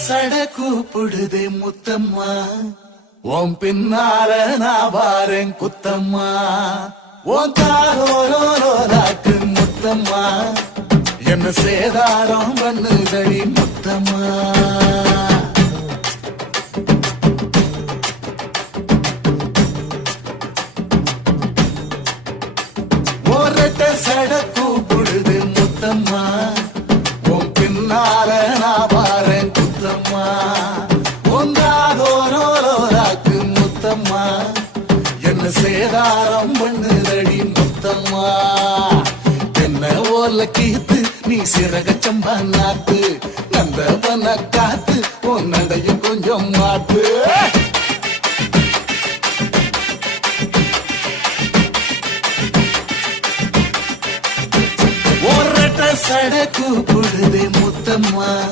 சட கூப்பிடுதே முத்தம்மா, உன் பின்னால நான் வாரேன் குத்தம்மா, உன் காரோராக்கு முத்தம்மா, என்ன சேதாரம் பண்ணுதடி முத்தம்மா. ஒரட்ட சட கூப்பிடுது முத்தம்மா, உன் பின்னால நான் வாரேன் குத்தம்மா, உங்காதோராக்கு முத்தம்மா, என்ன சேதாரம் பண்ணுதடி முத்தம்மா. என்ன ஓல கீத்து நீ சிறகச்சம்பா நாத்து,